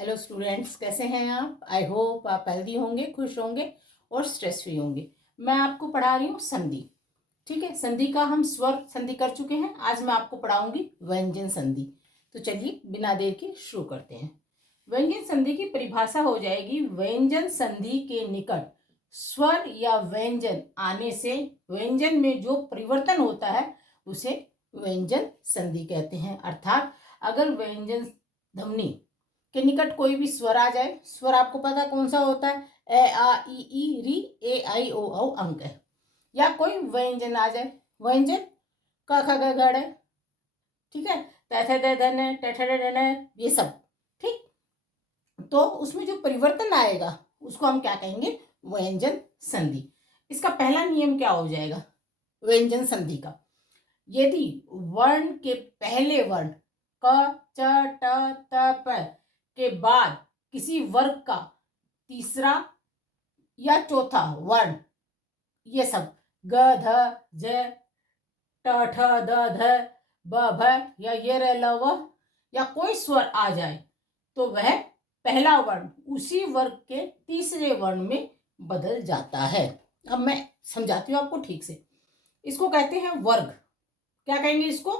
Hello students, कैसे हैं आप? आई होप आप हेल्दी होंगे, खुश होंगे और स्ट्रेस फ्री होंगे। मैं आपको पढ़ा रही हूँ संधि। ठीक है, संधि का हम स्वर संधि कर चुके हैं। आज मैं आपको पढ़ाऊंगी व्यंजन संधि। तो चलिए बिना देर के शुरू करते हैं। व्यंजन संधि की परिभाषा हो जाएगी, व्यंजन संधि के निकट स्वर या व्यंजन आने से व्यंजन में जो परिवर्तन होता है उसे व्यंजन संधि कहते हैं। अर्थात अगर व्यंजन ध्वनि के निकट कोई भी स्वर आ जाए, स्वर आपको पता कौन सा होता है, ए आ ई री, ए आई ओ औ अंक है, या कोई व्यंजन आ जाए, व्यंजन क ख ग घ है, ठीक है, त थ द ध न ट ठ ड ढ न, ये सब। ठीक, तो उसमें जो परिवर्तन आएगा उसको हम क्या कहेंगे, व्यंजन संधि। इसका पहला नियम क्या हो जाएगा व्यंजन संधि का, यदि वर्ण के पहले वर्ण क च ट त प के बाद किसी वर्ग का तीसरा या चौथा वर्ण, ये सब ग ध ज ट ठ द ध ब भ या ये र ल व या कोई स्वर आ जाए तो वह पहला वर्ण उसी वर्ग के तीसरे वर्ण में बदल जाता है। अब मैं समझाती हूँ आपको ठीक से। इसको कहते हैं वर्ग। क्या कहेंगे इसको?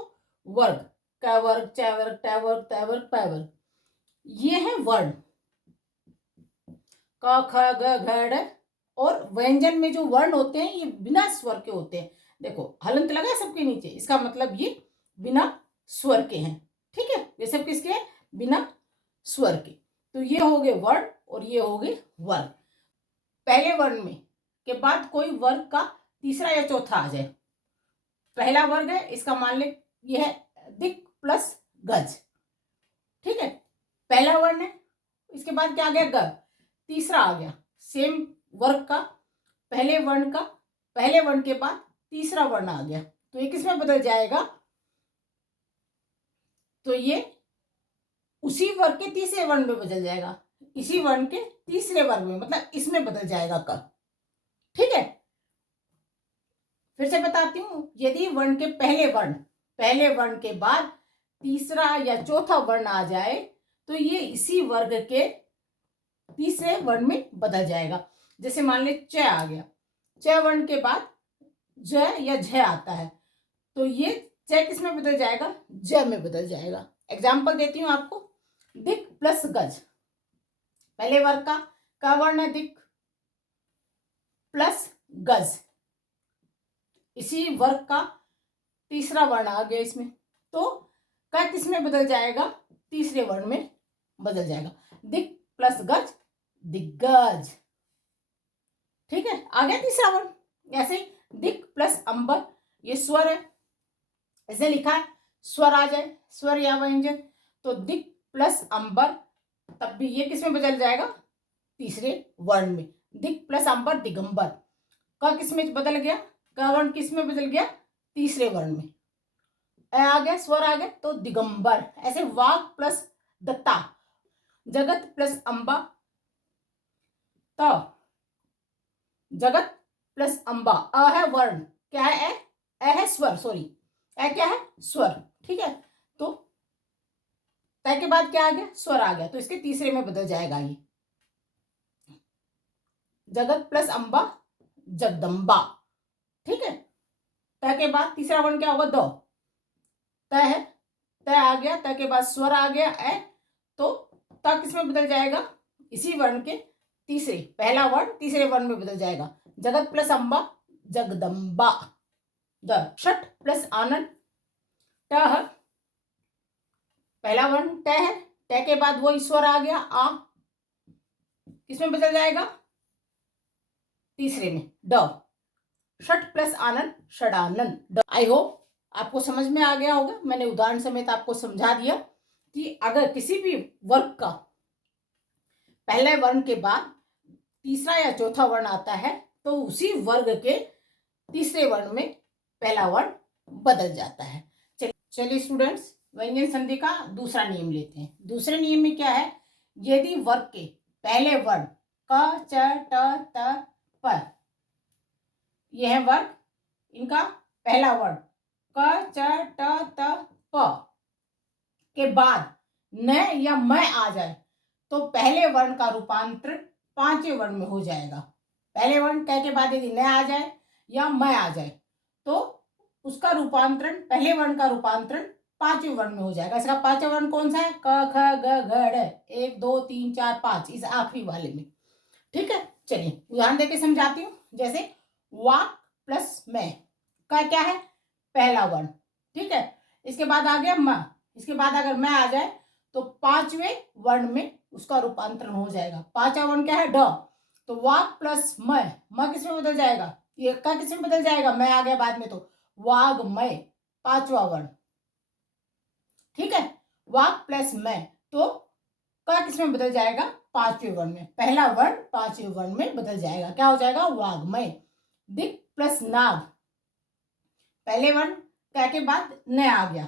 वर्ग। क वर्ग, च वर्ग, ट वर्ग, त वर्ग, प वर्ग, ये है वर्ण। क ख ग घ ड़। और व्यंजन में जो वर्ण होते हैं ये बिना स्वर के होते हैं। देखो हलंत लगा है सबके नीचे, इसका मतलब ये बिना स्वर के हैं। ठीक है, ये सब किसके हैं? बिना स्वर के। तो ये हो गए वर्ण और ये हो गए वर्ग। पहले वर्ण में के बाद कोई वर्ग का तीसरा या चौथा आ जाए। पहला वर्ग है, इसका मान ले ये है दिक प्लस गज। ठीक है, पहला वर्ण है, इसके बाद क्या आ गया? ग। तीसरा आ गया सेम वर्ग का, पहले वर्ण का, पहले वर्ण के बाद तीसरा वर्ण आ गया, तो ये किसमें बदल जाएगा? तो ये उसी वर्ग के तीसरे वर्ण में बदल जाएगा, इसी वर्ण के तीसरे वर्ग में, मतलब इसमें बदल जाएगा क। ठीक है, फिर से बताती हूं, यदि वर्ण के पहले वर्ण के बाद तीसरा या चौथा वर्ण आ जाए तो ये इसी वर्ग के तीसरे वर्ण में बदल जाएगा। जैसे मान ले च आ गया, च वर्ण के बाद ज या झ आता है, तो ये च किस में बदल जाएगा? ज में बदल जाएगा। एग्जाम्पल देती हूं आपको, दिक प्लस गज। पहले वर्ग का वर्ण है दिक प्लस गज, इसी वर्ग का तीसरा वर्ण आ गया इसमें, तो का किस में बदल जाएगा? तीसरे वर्ण में बदल जाएगा। दिक प्लस गज, दिग्गज। ठीक है, आ गया तीसरा वर्ण। ऐसे ही दिक प्लस अंबर, ये स्वर है, ऐसे लिखा है स्वर आ जाए, स्वर या व्यंजन, तो दिक प्लस अंबर, तब भी ये किस में बदल जाएगा? तीसरे वर्ण में। दिक प्लस अंबर, दिगंबर। का किस में बदल गया? का वर्ण किस में बदल गया? तीसरे वर्ण में। आ गया, स्वर आ गया, तो दिगंबर। ऐसे वाग प्लस दत्ता, जगत प्लस अंबा, त जगत प्लस अंबा। अ है वर्ण, क्या है? ए है स्वर, सॉरी, ए क्या है? स्वर। ठीक है, तो त के बाद क्या आ गया? स्वर आ गया, तो इसके तीसरे में बदल जाएगा ये, जगत प्लस अंबा, जगदम्बा। ठीक है, त के बाद तीसरा वर्ण क्या होगा? द। त है, त आ गया, त के बाद स्वर आ गया ए, तो त किस में बदल जाएगा? इसी वर्ण के तीसरे, पहला वर्ण तीसरे वर्ण में बदल जाएगा, जगत प्लस अंबा, जगदम्बा। द। षट प्लस आनंद, ट है, पहला वर्ण ट है, ट के बाद वो ईश्वर आ गया आ, किसमें बदल जाएगा? तीसरे में, ड। षट प्लस आनंद, षडानंद। आई होप आपको समझ में आ गया होगा। मैंने उदाहरण समेत आपको समझा दिया कि अगर किसी भी वर्ग का पहले वर्ण के बाद तीसरा या चौथा वर्ण आता है तो उसी वर्ग के तीसरे वर्ण में पहला वर्ण बदल जाता है। चलिए स्टूडेंट्स, व्यंजन संधि का दूसरा नियम लेते हैं। दूसरे नियम में क्या है? यदि वर्ग के पहले वर्ण क च ट त प, यह है वर्ग, इनका पहला वर्ण क च ट त प के बाद न या म आ जाए तो पहले वर्ण का रूपांतरण पांचवें वर्ण में हो जाएगा। पहले वर्ण क के बाद यदि न आ जाए या मैं आ जाए तो उसका रूपांतरण, पहले वर्ण का रूपांतरण पांचवें वर्ण में हो जाएगा। इसका पांचवा वर्ण कौन सा है? क ख ग घ ड़, 1 2 3 4 5, इस आखिरी वाले में। ठीक है, चलिए उदाहरण देके समझाती हूँ। जैसे वाक प्लस मैं का क्या है? पहला वर्ण। ठीक है, इसके बाद आ गया म, इसके बाद अगर मैं आ जाए तो पांचवें वर्ण में उसका रूपांतरण हो जाएगा। पांचवा वर्ण क्या है? ड। तो वाक प्लस म किस में बदल जाएगा? ये का किस में बदल जाएगा? मैं आ गया बाद में, तो वाग्मय, पांचवा वर्ण। ठीक है, वाक प्लस मैं, तो का किस में बदल जाएगा? पांचवें वर्ण में। पहला वर्ण पांचवें वर्ण में बदल जाएगा। क्या हो जाएगा? वाग्मय। दिक प्लस नाग, पहले वर्ण क के बाद न आ गया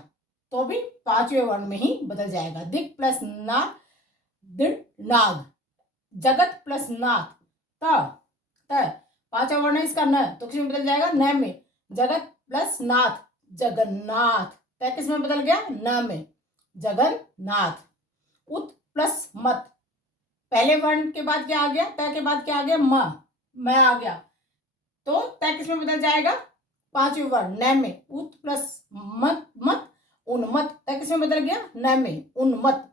तो भी पांचवें वर्ण में ही बदल जाएगा। दिक प्लस नाग, दृढ़ नाग। जगत प्लस नाथ, त पांचवा वर्ण है इसका न, तो किसमें बदल जाएगा? न में। जगत प्लस नाथ, जगन्नाथ। त किस में बदल गया? न में, जगन्नाथ। उत प्लस मत, पहले वर्ण के बाद क्या आ गया? त के बाद क्या आ गया? मैं आ गया, तो त किस में बदल जाएगा? पांचवें वर्ण न में। उत प्लस मत उन्मत, त किस में बदल गया? न में, उन्मत।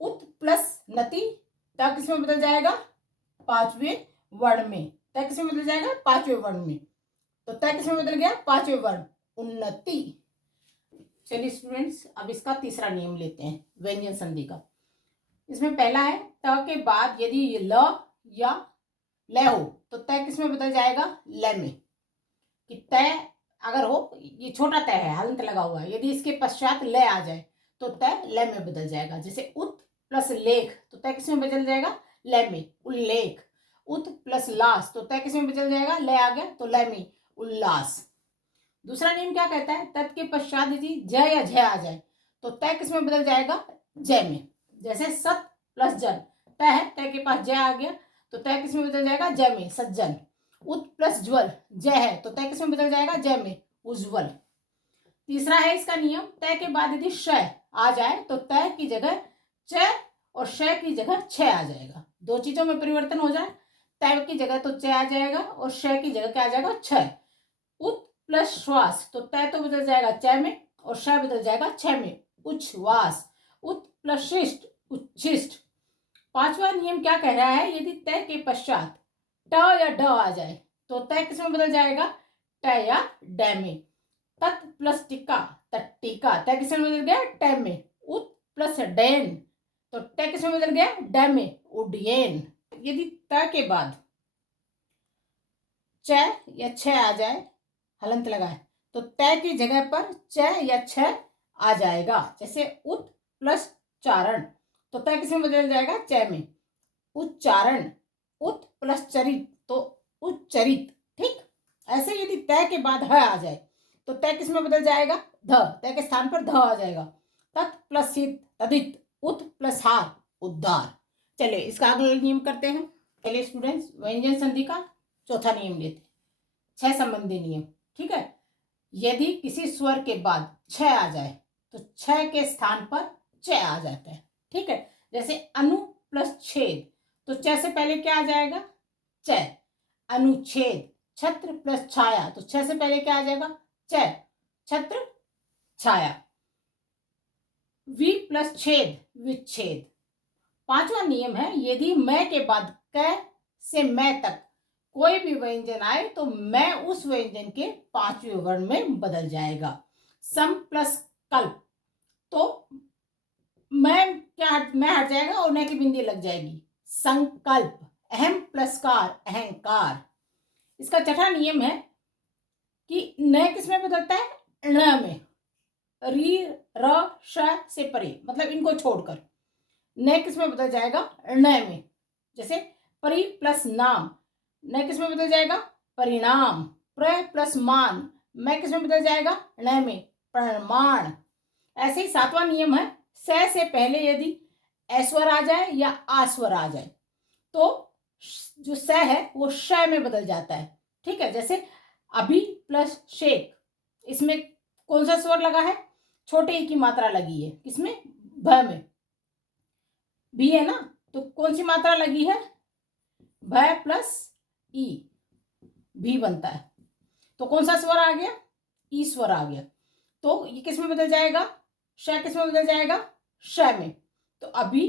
उत प्लस नति, त किस में बदल जाएगा? पांचवें वर्ण में। त किस में बदल जाएगा? पांचवें वर्ण में। तो त किस में बदल गया? पांचवें वर्ण, उन्नति। चलिए स्टूडेंट्स, अब इसका तीसरा नियम लेते हैं व्यंजन संधि का। इसमें पहला है त के बाद यदि ये ल या ल हो तो त किस में बदल जाएगा? ल में। कि त अगर हो, ये छोटा त है, हलंत लगा हुआ है, यदि इसके पश्चात ल आ जाए तो त ल में बदल जाएगा। जैसे उत प्लस लेख, तो त किस में बदल जाएगा? ल में, उल्लेख। उत प्लस लास, तो त किस में बदल जाएगा? ल आ गया तो ल में, उल्लास। दूसरा नियम क्या कहता है? तत् के पश्चात यदि ज या झ आ जाए तो त किस में बदल जाएगा? ज में। जैसे सत प्लस जन, त है, त के पास ज आ गया तो त किस में बदल जाएगा? ज में, सज्जन। उत प्लस ज्वल, ज है, तो त किस में बदल जाएगा? ज में, उज्ज्वल। तीसरा है इसका नियम, त के बाद यदि श आ जाए तो त की जगह च और श की जगह छ आ जाएगा। दो चीजों में परिवर्तन हो जाए, त की जगह तो च आ जाएगा और श की जगह क्या आ जाएगा? छ। उत प्लस श्वास, तो त तो बदल जाएगा च में और श बदल जाएगा छ में, उच्छ्वास। उत प्लस शिष्ट, उच्छिष्ट। पांचवा नियम क्या कह रहा है? यदि त के पश्चात ट या ड आ जाए तो त किस में बदल जाएगा? ट या ड में। तत् प्लस टिका, तट्टिका, त किस में बदल गया? ट में। उत प्लस डैन, तो ट किस में बदल गया? ड में, उड्डयन। यदि त के बाद च या छ आ जाए, हलंत लगा है, तो त की जगह पर च या छ आ जाएगा। जैसे उत प्लस चारण, तो त किस में बदल जाएगा? च में, उच्चारण। उत प्लस चरित, तो उच्चरित। ठीक, ऐसे यदि त के बाद ह आ जाए तो त किस में बदल जाएगा? ध, त के स्थान पर ध आ जाएगा। तत् प्लस सित, तदित। उत प्लस हार, उद्धार। चलिए इसका अगला नियम करते हैं। चलिए स्टूडेंट्स, व्यंजन संधि का चौथा नियम लेते हैं, छ संबंधी नियम। ठीक है, यदि किसी स्वर के बाद छ आ जाए तो छ के स्थान पर च आ जाता है। ठीक है, जैसे अनु प्लस छेद, तो च से पहले क्या आ जाएगा? च, अनुच्छेद। छत्र प्लस छाया, तो छ से पहले क्या आ जाएगा? च, छत्र छाया। वि प्लस छेद, विच्छेद। पांचवा नियम है, यदि मैं के बाद क से मैं तक कोई भी व्यंजन आए तो मैं उस व्यंजन के पांचवें वर्ण में बदल जाएगा। सम प्लस कल्प, तो मैं हट जाएगा और न की बिंदी लग जाएगी। संकल्प। अहम प्लस कार, अहंकार। इसका छठा नियम है कि न किस में बदलता है? ण में। री र श से परे, मतलब इनको छोड़कर न किस में बदल जाएगा? ण में। जैसे परि प्लस नाम, न किस में बदल जाएगा? परिणाम। प्र प्लस मान, मैं किस में बदल जाएगा? ण में, प्रमाण। ऐसे ही सातवां नियम है, स से पहले यदि ऐश्वर आ जाए या आस्वर आ जाए तो जो स है वो श में बदल जाता है। ठीक है, जैसे अभी प्लस शेख, इसमें कौन सा स्वर लगा है? छोटे ई की मात्रा लगी है, किसमें? भ में, भी है ना, तो कौन सी मात्रा लगी है, भ प्लस ई, भी बनता है। तो कौन सा स्वर आ गया, ई स्वर आ गया। तो ये किस में बदल जाएगा, श किस में बदल जाएगा, श में। तो अभी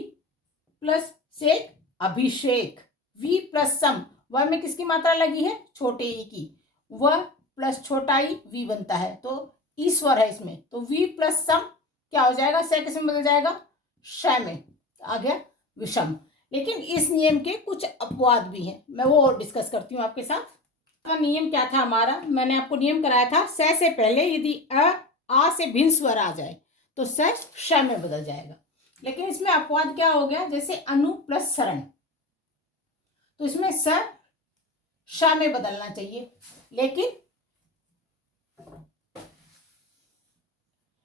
प्लस शेख, अभिषेक। वी प्लस सम, व में किसकी मात्रा लगी है, छोटे ई की, व प्लस छोटा ई वी बनता है, तो ई स्वर है इसमें। तो वी प्लस सम क्या हो जाएगा, स किस में बदल जाएगा, श में, आ गया विषम। लेकिन इस नियम के कुछ अपवाद भी हैं, मैं वो और डिस्कस करती हूँ आपके साथ। का नियम क्या था हमारा, मैंने आपको नियम कराया था, स से पहले यदि आ से भिन्न स्वर आ जाए तो स श में बदल जाएगा। लेकिन इसमें अपवाद क्या हो गया, जैसे अनु प्लस सरण, तो इसमें स श में बदलना चाहिए, लेकिन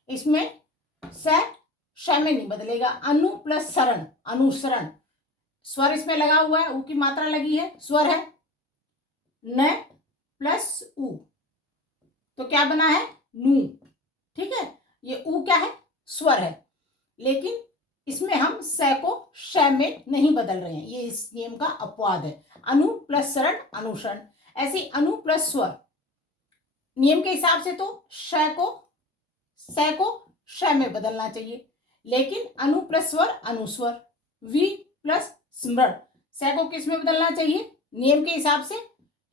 इसमें स श में नहीं बदलेगा। अनु प्लस सरण, अनुसरण, स्वर इसमें लगा हुआ है, ऊ की मात्रा लगी है, स्वर है। न प्लस ऊ, तो क्या बना है, नू। ठीक है, ये ऊ क्या है, स्वर है, लेकिन इसमें हम स को श में नहीं बदल रहे हैं, ये इस नियम का अपवाद है। अनु प्लस सरण, अनुसरण। ऐसे अनु प्लस स्वर, नियम के हिसाब से तो स को श में बदलना चाहिए, लेकिन अनु प्लस स्वर, अनुस्वर। वी प्लस स्मरण, स को किस में बदलना चाहिए, नियम के हिसाब से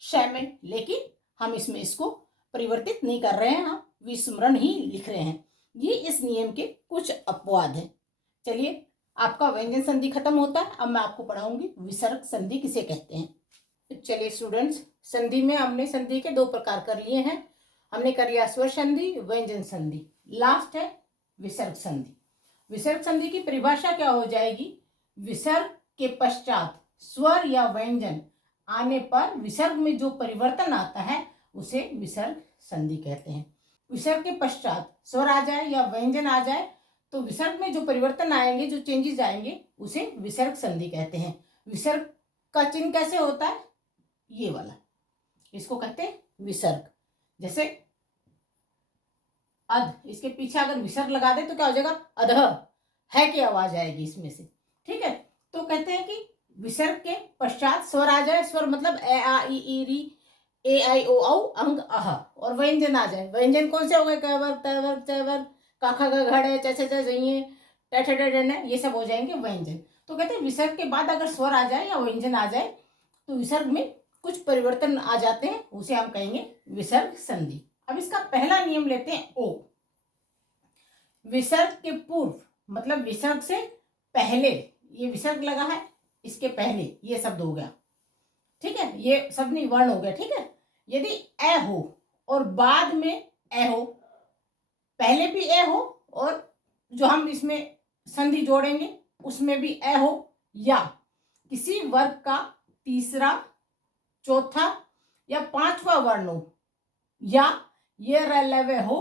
श में, लेकिन हम इसमें इसको परिवर्तित नहीं कर रहे हैं, हम विस्मरण ही लिख रहे हैं। ये इस नियम के कुछ अपवाद हैं। चलिए, आपका व्यंजन संधि खत्म होता है। अब मैं आपको पढ़ाऊंगी विसर्ग संधि किसे कहते हैं। चलिए स्टूडेंट्स, संधि में हमने संधि के दो प्रकार कर लिए हैं। हमने कर लिया स्वर संधि, व्यंजन संधि, लास्ट है विसर्ग संधि। विसर्ग संधि की परिभाषा क्या हो जाएगी, विसर्ग के पश्चात स्वर या व्यंजन आने पर विसर्ग में जो परिवर्तन आता है उसे विसर्ग संधि कहते हैं। विसर्ग के पश्चात स्वर आ जाए या व्यंजन आ जाए तो विसर्ग में जो परिवर्तन आएंगे, जो चेंजेस आएंगे, उसे विसर्ग संधि कहते हैं। विसर्ग का चिन्ह कैसे होता है, ये वाला, इसको कहते हैं विसर्ग। जैसे अध, इसके पीछे अगर विसर्ग लगा दे तो क्या हो जाएगा, अधः, है की आवाज आएगी इसमें से। ठीक है, तो कहते हैं कि विसर्ग के पश्चात स्वर आ जाए, स्वर मतलब ए आ ई ई री, ए आई ओ औ अंग अह, और व्यंजन आ जाए। व्यंजन कौन से हो गए, क वर्ग, त वर्ग, च वर्ग, का ख ग घ च छ ज ज़, ट ठ ड ढ, ये सब हो जाएंगे व्यंजन। तो कहते हैं विसर्ग के बाद अगर स्वर आ जाए या व्यंजन आ जाए तो विसर्ग में कुछ परिवर्तन आ जाते हैं, उसे हम कहेंगे विसर्ग संधि। अब इसका पहला नियम लेते हैं ओ। विसर्ग के पूर्व मतलब विसर्ग से पहले, ये विसर्ग लगा है, इसके पहले ये शब्द हो गया। ठीक है, ये शब्द नहीं, वर्ण हो गया। ठीक है, यदि ए हो और बाद में ए हो, पहले भी ए हो और जो हम इसमें संधि जोड़ेंगे उसमें भी ए हो, या किसी वर्ग का तीसरा, चौथा या पांचवा वर्ण हो, या ये रलवे हो,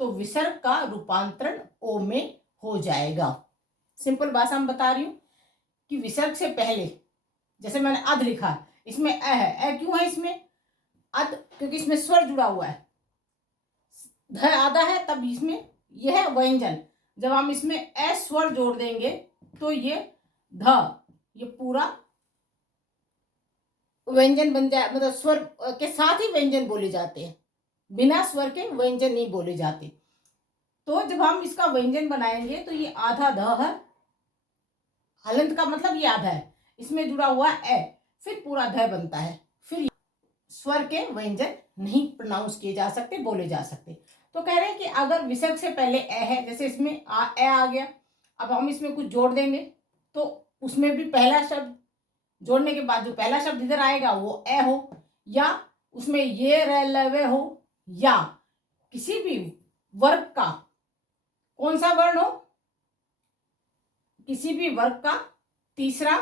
तो विसर्ग का रूपांतरण ओ में हो जाएगा। सिंपल भाषा में बता रही हूं कि विसर्ग से पहले, जैसे मैंने अध लिखा, इसमें अ है, अ क्यों है इसमें, अध क्योंकि इसमें स्वर जुड़ा हुआ है, ध आधा है, तब इसमें यह है व्यंजन। जब हम इसमें ए स्वर जोड़ देंगे तो ये ध, ये पूरा व्यंजन बन जाए, मतलब स्वर के साथ ही व्यंजन बोले जाते हैं, बिना स्वर के व्यंजन नहीं बोले जाते। तो जब हम इसका व्यंजन बनाएंगे तो ये आधा ध है, हलंत का मतलब ये आधा है, इसमें जुड़ा हुआ ए, फिर पूरा ध बनता है, फिर स्वर के व्यंजन नहीं प्रोनाउंस किए जा सकते, बोले जा सकते। तो कह रहे हैं कि अगर विसर्ग से पहले ए है, जैसे इसमें ए आ गया, अब हम इसमें कुछ जोड़ देंगे तो उसमें भी पहला शब्द जोड़ने के बाद जो पहला शब्द इधर आएगा वो ए हो, या उसमें ये रलवे हो, या किसी भी वर्ग का कौन सा वर्ण हो, किसी भी वर्ग का तीसरा,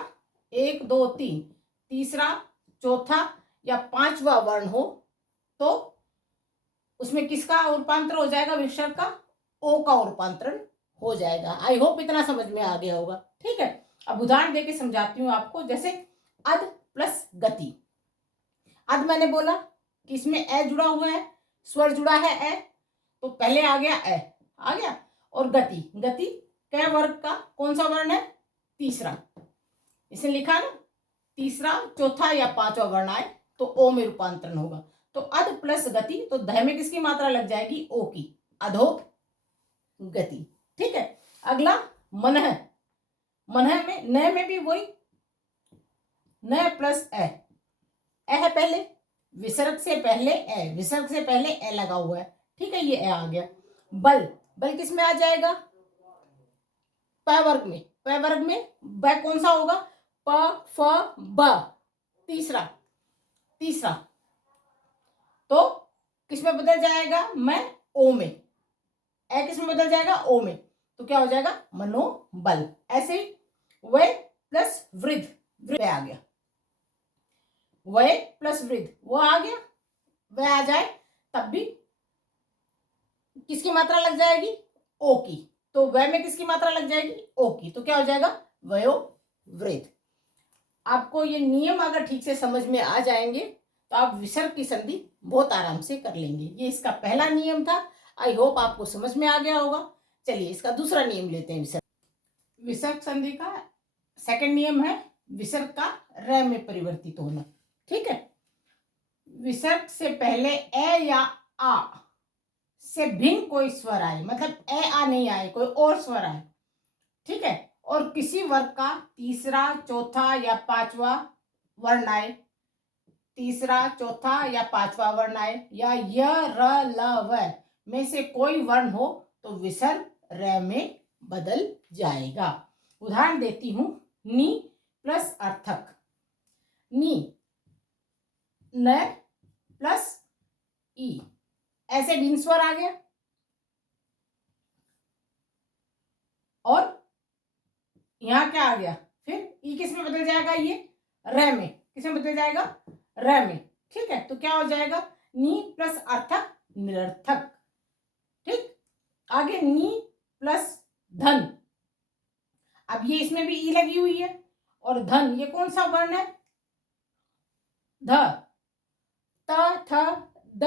1 2 3, तीसरा, चौथा या पांचवा वर्ण हो, तो उसमें किसका रूपांतरण हो जाएगा, विसर्ग का ओ का रूपांतरण हो जाएगा। आई होप इतना समझ में आ गया होगा। ठीक है, अब उदाहरण देके समझाती हूँ आपको। जैसे अध प्लस गति, अध मैंने बोला कि इसमें ए जुड़ा हुआ है, स्वर जुड़ा है ए, तो पहले आ गया ए, आ गया, और गति, गति कै वर्ग का कौन सा वर्ण है, तीसरा, इसने लिखा ना, तीसरा, चौथा या पांचवा वर्ण आए तो ओ में रूपांतरण होगा। तो अध प्लस गति, तो ध में किसकी मात्रा लग जाएगी? ओ की, अधो गति। ठीक है। अगला मनह, मनह में न में भी वही, न प्लस ए है पहले, विसर्ग से पहले ए, विसर्ग से पहले ए लगा हुआ है। ठीक है, ये ए आ गया। बल, बल किस में आ जाएगा? प वर्ग में, प वर्ग में ब कौन सा होगा? प फ ब, तीसरा, तीसरा। तो किस में बदल जाएगा? मैं ओ में, ए किस में बदल जाएगा? ओ में। तो क्या हो जाएगा? मनोबल। ऐसे ही वह प्लस वृद्ध, वृद्ध आ गया, वह प्लस वृद्ध, वो आ गया, वह आ जाए तब भी किसकी मात्रा लग जाएगी? ओ की। तो वह में किसकी मात्रा लग जाएगी? ओ की। तो क्या हो जाएगा? वयो वृद्ध। आपको ये नियम अगर ठीक से समझ में आ जाएंगे तो आप विसर्ग की संधि बहुत आराम से कर लेंगे। ये इसका पहला नियम था। आई होप आपको समझ में आ गया होगा। चलिए इसका दूसरा नियम लेते हैं। विसर्ग, विसर्ग संधि का सेकंड नियम है विसर्ग का र में परिवर्तित होना। ठीक है। विसर्ग से पहले ए या आ से भिन्न कोई स्वर आए, मतलब ए आ नहीं आए, कोई और स्वर आए। ठीक है। और किसी वर्ग का तीसरा, चौथा या पांचवा वर्ण आए, तीसरा, चौथा या पांचवा वर्ण आए, या य र ल व में से कोई वर्ण हो तो विसर्ग र में बदल जाएगा। उदाहरण देती हूं। नी प्लस अर्थक, नी, न प्लस ई, ऐसे भिन्न स्वर आ गया। और यहां क्या आ गया? फिर ई किस में बदल जाएगा? ये र में, किस में बदल जाएगा? र में। ठीक है। तो क्या हो जाएगा? नी प्लस अर्थक, निरर्थक। ठीक। आगे नी प्लस धन, अब ये इसमें भी ई लगी हुई है। और धन ये कौन सा वर्ण है? ध, त थ द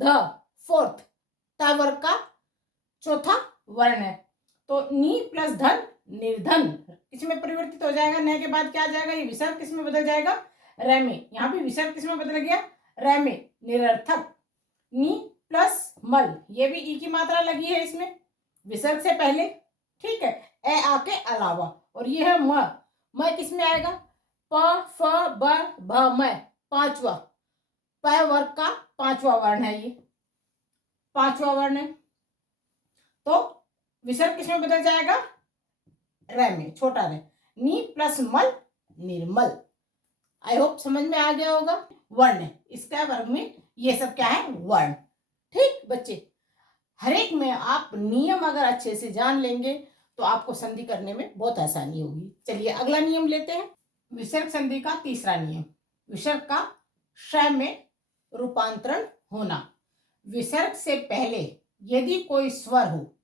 ध, फोर्थ, त वर्ग का चौथा वर्ण है। तो नी प्लस धन, निर्धन, इसमें परिवर्तित हो जाएगा। न के बाद क्या आ जाएगा? ये विसर्ग किस में बदल जाएगा? र में। यहाँ भी विसर्ग किस में बदल गया? र में, निरर्थक। नी प्लस मल, ये भी ई की मात्रा लगी है इसमें, विसर्ग से पहले। ठीक है। ए आके अलावा। और ये है म किस में आएगा? प फ ब भ म, पांचवा, प वर्ग का पांचवा वर्ण है, ये पांचवा वर्ण है। तो विसर्ग किस में बदल जाएगा? र में, छोटा र। नी प्लस मल, निर्मल। आई होप समझ में आ गया होगा। वर्ण, इसका वर्ग में ये सब क्या है? वर्ण। ठीक बच्चे, हर एक में आप नियम अगर अच्छे से जान लेंगे तो आपको संधि करने में बहुत आसानी होगी। चलिए अगला नियम लेते हैं। विसर्ग संधि का तीसरा नियम, विसर्ग का श में रूपांतरण होना। विसर्ग से पहले यदि कोई स्वर हो,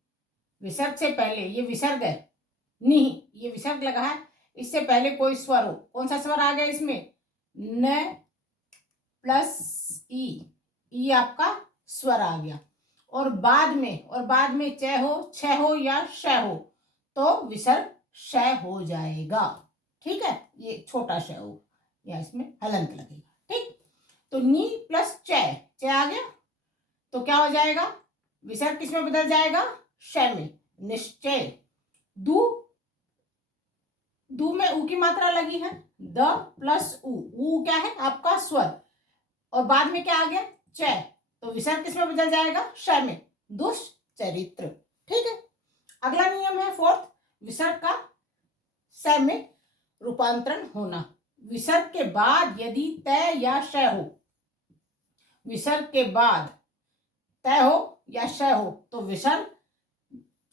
विसर्ग से पहले, ये विसर्ग है, नी, ये विसर्ग लगा है, इससे पहले कोई स्वर हो, कौन सा स्वर आ गया इसमें? न प्लस ई आपका स्वर आ गया। और बाद में च हो, छ हो या श हो तो विसर्ग श हो जाएगा। ठीक है। ये छोटा श हो या इसमें हलंत लगेगा। ठीक। तो नी प्लस च आ गया। तो क्या हो जाएगा? विसर्ग किस में बदल जाएगा? श में, निश्चय। दू में ऊ की मात्रा लगी है, द प्लस ऊ क्या है? आपका स्वर। और बाद में क्या आ गया? च। तो विसर्ग किस में बदल जाएगा? श में, दुष्चरित्र। ठीक है। अगला नियम है फोर्थ, विसर्ग का स में रूपांतरण होना। विसर्ग के बाद यदि तय या श हो, विसर्ग के बाद तय हो या श हो तो विसर्ग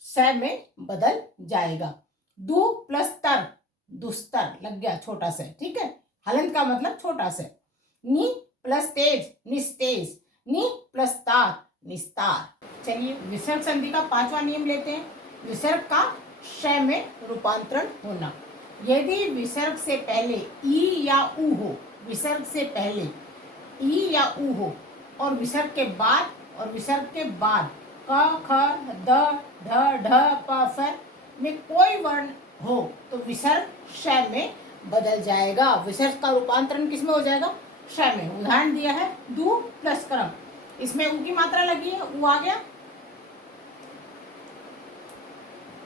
स में बदल जाएगा। दु प्लस तर, दुस्तर लग गया, छोटा सा। ठीक है। हलंत का मतलब छोटा सा। नी प्लस तेज, निस्तेज। नी प्लस तार, निस्तार। चलिए विसर्ग संधि का पांचवा नियम लेते हैं, विसर्ग का श में रूपांतरण होना। यदि विसर्ग से पहले ई या ऊ हो, विसर्ग से पहले ई या ऊ हो, और विसर्ग के बाद क ख द ढ ढ प फ में कोई वर्ण हो तो विसर्ग श में बदल जाएगा। विसर्ग का रूपांतरण किस में हो जाएगा? श में। उदाहरण दिया है दू प्लस करम, इसमें ऊ की मात्रा लगी है, ऊ आ गया,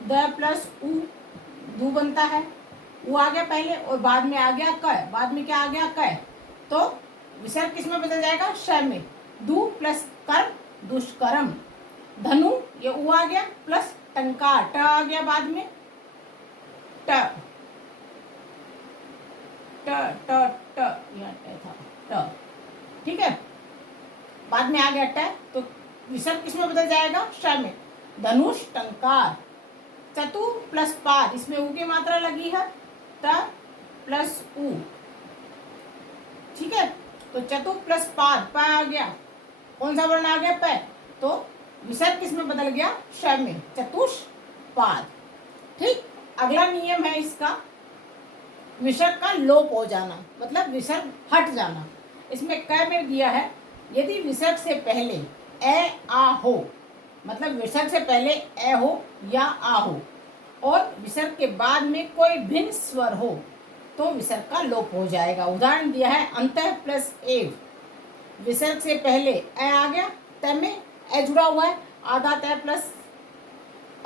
द प्लस ऊ दू बनता है, ऊ आ गया पहले और बाद में आ गया क, बाद में क्या आ गया? क। तो विसर्ग किस में बदल जाएगा? श में। दू प्लस कर्म दुष्कर्म। धनु ये ऊ आ गया प्लस टंकार, ट आ गया बाद में, ट ट ट ट यहाँ ट था, ट, ठीक है, बाद में आ गया ट, तो विसर्ग किस में बदल जाएगा? श में। धनुष टंकार। चतु प्लस पाद, इसमें ऊ की मात्रा लगी है, त प्लस ऊ, ठीक है, तो चतु प्लस पाद, प आ गया, कौन सा वर्ण आ गया? प, तो विसर्ग किस में बदल गया? श में। चतुष्पाद। ठीक, अगला नियम है इसका विसर्ग का लोप हो जाना, मतलब विसर्ग हट जाना। इसमें क में दिया है, यदि विसर्ग से पहले ए आ हो, मतलब विसर्ग से पहले ए हो या आ हो और विसर्ग के बाद में कोई भिन्न स्वर हो तो विसर्ग का लोप हो जाएगा। उदाहरण दिया है अंतः प्लस एव, विसर्ग से पहले ए आ गया, त में ए जुड़ा हुआ है, आधा त प्लस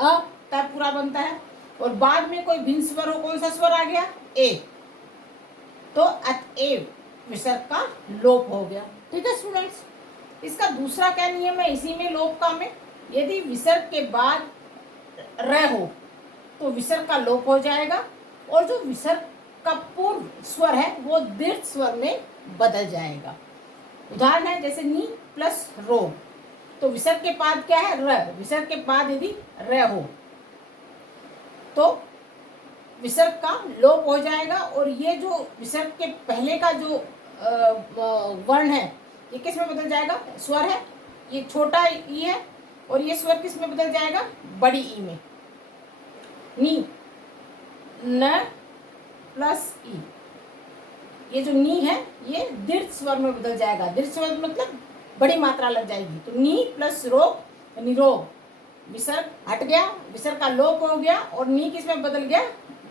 अ, त पूरा बनता है, और बाद में कोई भिन्न स्वर हो, कौन सा स्वर आ गया? ए, तो अतएव विसर्ग का लोप हो गया। ठीक है स्टूडेंट्स, इसका दूसरा क्या नियम है इसी में लोप का में, यदि विसर्ग के बाद र हो तो विसर्ग का लोप हो जाएगा और जो विसर्ग का पूर्व स्वर है वो दीर्घ स्वर में बदल जाएगा। उदाहरण है जैसे नी प्लस रो, तो विसर्ग के बाद क्या है? र, विसर्ग के बाद यदि र हो तो विसर्ग का लोप हो जाएगा, और ये जो विसर्ग के पहले का जो वर्ण है ये किस में बदल जाएगा? स्वर है, ये छोटा ई है, और ये स्वर किस में बदल जाएगा? बड़ी ई में। नी, न प्लस ई, ये जो नी है ये दीर्घ स्वर में बदल जाएगा। दीर्घ स्वर मतलब बड़ी मात्रा लग जाएगी, तो नी प्लस रोग निरोग, विसर्ग हट गया, विसर्ग का लोप हो गया और नी किस में बदल गया?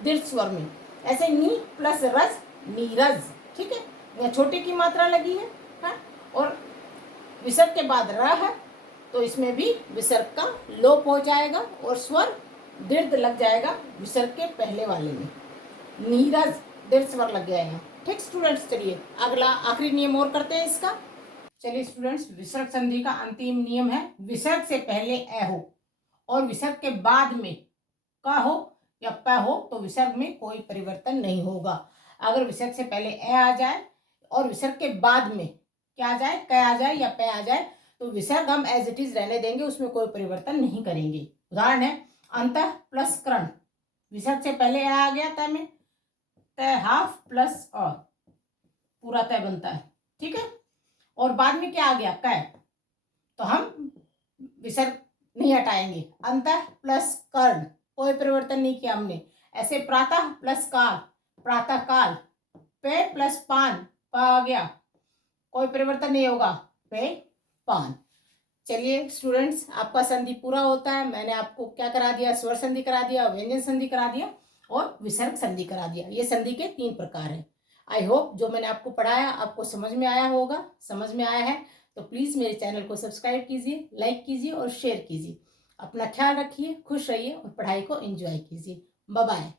दीर्घ स्वर में। ऐसे नी प्लस रस नीरज, ठीक है, यहाँ छोटे की मात्रा लगी है, हाँ? और विसर्ग के बाद र है तो इसमें भी विसर्ग का लोप हो जाएगा और स्वर दीर्घ लग जाएगा विसर्ग के पहले वाले में। नीरज दीर्घ स्वर लग गया है। ठीक स्टूडेंट्स, चलिए अगला आखिरी नियम और करते हैं इसका। चलिए स्टूडेंट्स, विसर्ग संधि का अंतिम नियम है, विसर्ग से पहले ए हो और विसर्ग के बाद में का हो या प हो तो विसर्ग में कोई परिवर्तन नहीं होगा। अगर विसर्ग से पहले ए आ जाए और विसर्ग के बाद में क्या आ जाए? क आ जाए या प आ जाए, तो विसर्ग हम एज इट इज रहने देंगे, उसमें कोई परिवर्तन नहीं करेंगे। उदाहरण है अंतः प्लस कर्ण, विसर्ग से पहले ए आ गया, त में त हाफ प्लस अ, पूरा तय बनता है, ठीक है, और बाद में क्या आ गया? क, तो हम विसर्ग नहीं हटाएंगे। अंतः प्लस कर्ण, कोई परिवर्तन नहीं किया हमने। ऐसे प्रातः प्लस काल, प्रातः काल, पे प्लस पान, पा आ गया, कोई परिवर्तन नहीं होगा, पे पान। चलिए स्टूडेंट्स, आपका संधि पूरा होता है। मैंने आपको क्या करा दिया? स्वर संधि करा दिया, व्यंजन संधि करा दिया और विसर्ग संधि करा दिया। ये संधि के 3 प्रकार हैं। आई होप जो मैंने आपको पढ़ाया आपको समझ में आया होगा। समझ में आया है तो प्लीज़ मेरे चैनल को सब्सक्राइब कीजिए, लाइक कीजिए और शेयर कीजिए। अपना ख्याल रखिए, खुश रहिए और पढ़ाई को एंजॉय कीजिए। Bye bye.